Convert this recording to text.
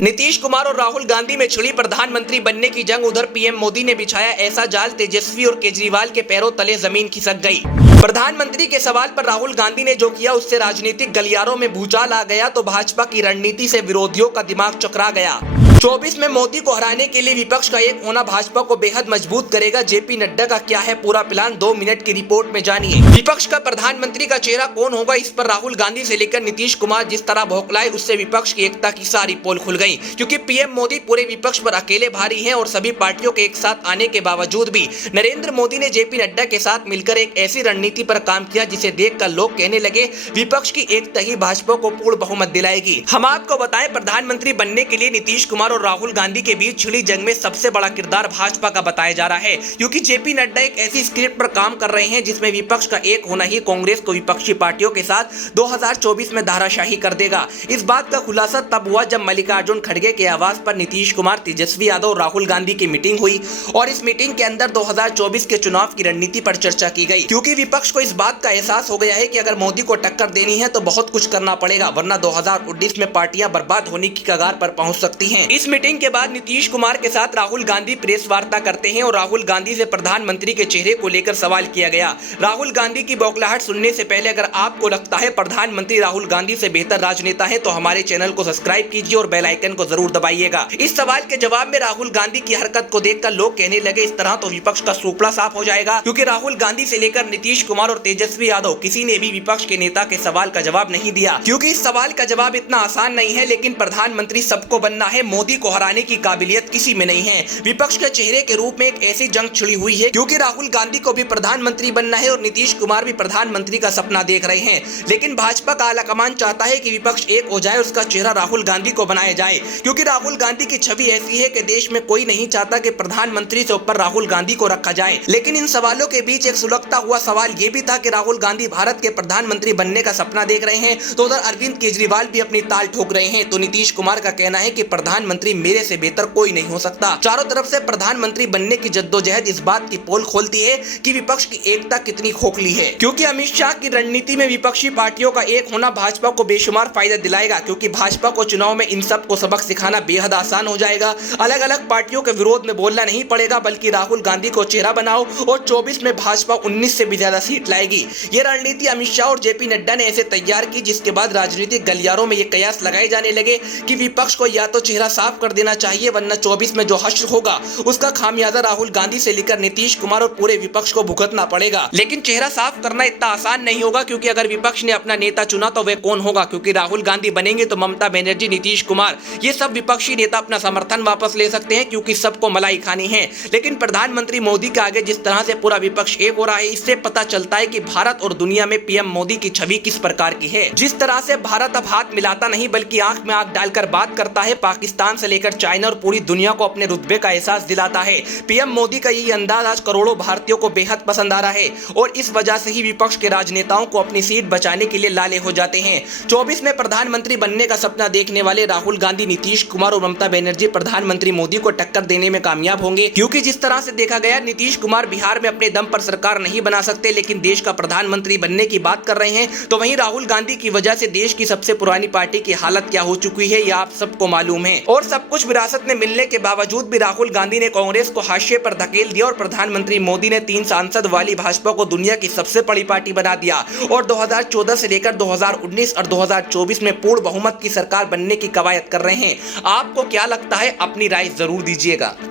नीतीश कुमार और राहुल गांधी में छिड़ी प्रधानमंत्री बनने की जंग। उधर पीएम मोदी ने बिछाया ऐसा जाल, तेजस्वी और केजरीवाल के पैरों तले जमीन खिसक गई। प्रधानमंत्री के सवाल पर राहुल गांधी ने जो किया उससे राजनीतिक गलियारों में भूचाल आ गया तो भाजपा की रणनीति से विरोधियों का दिमाग चकरा गया। 24 में मोदी को हराने के लिए विपक्ष का एक होना भाजपा को बेहद मजबूत करेगा। जेपी नड्डा का क्या है पूरा प्लान, 2 मिनट की रिपोर्ट में जानिए। विपक्ष का प्रधानमंत्री का चेहरा कौन होगा, इस पर राहुल गांधी से लेकर नीतीश कुमार जिस तरह भौंकलाए उससे विपक्ष की एकता की सारी पोल खुल गई। क्योंकि पीएम मोदी पूरे विपक्ष पर अकेले भारी हैं और सभी पार्टियों के एक साथ आने के बावजूद भी नरेंद्र मोदी ने जेपी नड्डा के साथ मिलकर एक ऐसी रणनीति पर काम किया जिसे देखकर लोग कहने लगे विपक्ष की एकता ही भाजपा को पूर्ण बहुमत दिलाएगी। हम आपको बताएं, प्रधानमंत्री बनने के लिए नीतीश कुमार और राहुल गांधी के बीच छिड़ी जंग में सबसे बड़ा किरदार भाजपा का बताया जा रहा है। क्योंकि जेपी नड्डा एक ऐसी स्क्रिप्ट पर काम कर रहे हैं जिसमें विपक्ष का एक होना ही कांग्रेस को विपक्षी पार्टियों के साथ 2024 में धाराशाही कर देगा। इस बात का खुलासा तब हुआ जब मल्लिकार्जुन खड़गे के आवास पर नीतीश कुमार, तेजस्वी यादव और राहुल गांधी की मीटिंग हुई और इस मीटिंग के अंदर 2024 के चुनाव की रणनीति पर चर्चा की गई। क्योंकि विपक्ष को इस बात का एहसास हो गया है कि अगर मोदी को टक्कर देनी है तो बहुत कुछ करना पड़ेगा, वरना 2019 में पार्टियां बर्बाद होने की कगार पर पहुंच सकती हैं। इस मीटिंग के बाद नीतीश कुमार के साथ राहुल गांधी प्रेस वार्ता करते हैं और राहुल गांधी से प्रधानमंत्री के चेहरे को लेकर सवाल किया गया। राहुल गांधी की बौखलाहट सुनने से पहले अगर आपको लगता है प्रधानमंत्री राहुल गांधी से बेहतर राजनेता है तो हमारे चैनल को सब्सक्राइब कीजिए और बेल आइकन को जरूर दबाइएगा। इस सवाल के जवाब में राहुल गांधी की हरकत को देखकर लोग कहने लगे इस तरह तो विपक्ष का सूपड़ा साफ हो जाएगा। क्योंकि राहुल गांधी से लेकर नीतीश कुमार और तेजस्वी यादव किसी ने भी विपक्ष के नेता के सवाल का जवाब नहीं दिया। क्योंकि इस सवाल का जवाब इतना आसान नहीं है, लेकिन प्रधानमंत्री सबको बनना है, मोदी को हराने की काबिलियत किसी में नहीं है। विपक्ष के चेहरे के रूप में एक ऐसी जंग छिड़ी हुई है क्योंकि राहुल गांधी को भी प्रधानमंत्री बनना है और नीतीश कुमार भी प्रधानमंत्री का सपना देख रहे हैं। लेकिन भाजपा का आलाकमान चाहता है कि विपक्ष एक हो जाए, उसका चेहरा राहुल गांधी को बनाया जाए। क्योंकि राहुल गांधी की छवि ऐसी है कि देश में कोई नहीं चाहता कि प्रधानमंत्री से ऊपर राहुल गांधी को रखा जाए। लेकिन इन सवालों के बीच एक सुलगता हुआ सवाल ये भी था कि राहुल गांधी भारत के प्रधानमंत्री बनने का सपना देख रहे हैं तो उधर अरविंद केजरीवाल भी अपनी ताल ठोक रहे हैं। तो नीतीश कुमार का कहना है कि प्रधानमंत्री मेरे से बेहतर कोई नहीं हो सकता। चारों तरफ से प्रधानमंत्री बनने की जद्दोजहद इस बात की पोल खोलती है कि विपक्ष की एकता कितनी खोखली है। क्योंकि अमित शाह की रणनीति में विपक्षी पार्टियों का एक होना भाजपा को बेशुमार फायदा दिलाएगा। क्योंकि भाजपा को चुनाव में इन सब को सबक सिखाना बेहद आसान हो जाएगा। अलग अलग पार्टियों के विरोध में बोलना नहीं पड़ेगा, बल्कि राहुल गांधी को चेहरा बनाओ और 24 में भाजपा 19 से भी ज्यादा सीट लाएगी। ये रणनीति अमित शाह और जेपी नड्डा ने ऐसे तैयार की जिसके बाद राजनीतिक गलियारों में ये कयास लगाए जाने लगे कि विपक्ष को या तो चेहरा साफ कर देना चाहिए, वरना 24 में जो हश्र होगा उसका खामियाजा राहुल गांधी से लेकर नीतीश कुमार और पूरे विपक्ष को भुगतना पड़ेगा। लेकिन चेहरा साफ करना इतना आसान नहीं होगा, क्योंकि अगर विपक्ष ने अपना नेता चुना तो वह कौन होगा। क्योंकि राहुल गांधी बनेंगे तो ममता बनर्जी, नीतीश कुमार, ये सब विपक्षी नेता अपना समर्थन वापस ले सकते हैं क्योंकि सबको मलाई खानी है। लेकिन प्रधानमंत्री मोदी के आगे जिस तरह से पूरा विपक्ष एक हो रहा है, इससे पता चलता है कि भारत और दुनिया में पीएम मोदी की छवि किस प्रकार की है। जिस तरह से भारत अब हाथ मिलाता नहीं बल्कि आंख में आंख डालकर बात करता है, पाकिस्तान से लेकर चाइना और पूरी दुनिया को अपने रुतबे का एहसास दिलाता है। पीएम मोदी का ये अंदाज आज करोड़ों भारतीयों को बेहद पसंद आ रहा है और इस वजह से ही विपक्ष के राजनेताओं को अपनी सीट बचाने के लिए लाले हो जाते हैं। 24 में प्रधानमंत्री बनने का सपना देखने वाले राहुल गांधी, नीतीश कुमार और ममता बनर्जी प्रधानमंत्री मोदी को टक्कर देने में कामयाब होंगे। क्योंकि जिस तरह से देखा गया, नीतीश कुमार बिहार में अपने दम पर सरकार नहीं बना सकते लेकिन देश का प्रधानमंत्री बनने की बात कर रहे हैं, तो वहीं राहुल गांधी की वजह से देश की सबसे पुरानी पार्टी की हालत क्या हो चुकी है यह आप सबको मालूम है। और सब कुछ विरासत में मिलने के बावजूद भी राहुल गांधी ने कांग्रेस को हाशिए पर धकेल दिया और प्रधानमंत्री मोदी ने 3 सांसद वाली भाजपा को दुनिया की सबसे बड़ी पार्टी बना दिया और 2014 से लेकर 2019 और 2024 में पूर्ण बहुमत की सरकार बनने की कवायद कर रहे हैं। आपको क्या लगता है, अपनी राय जरूर दीजिएगा।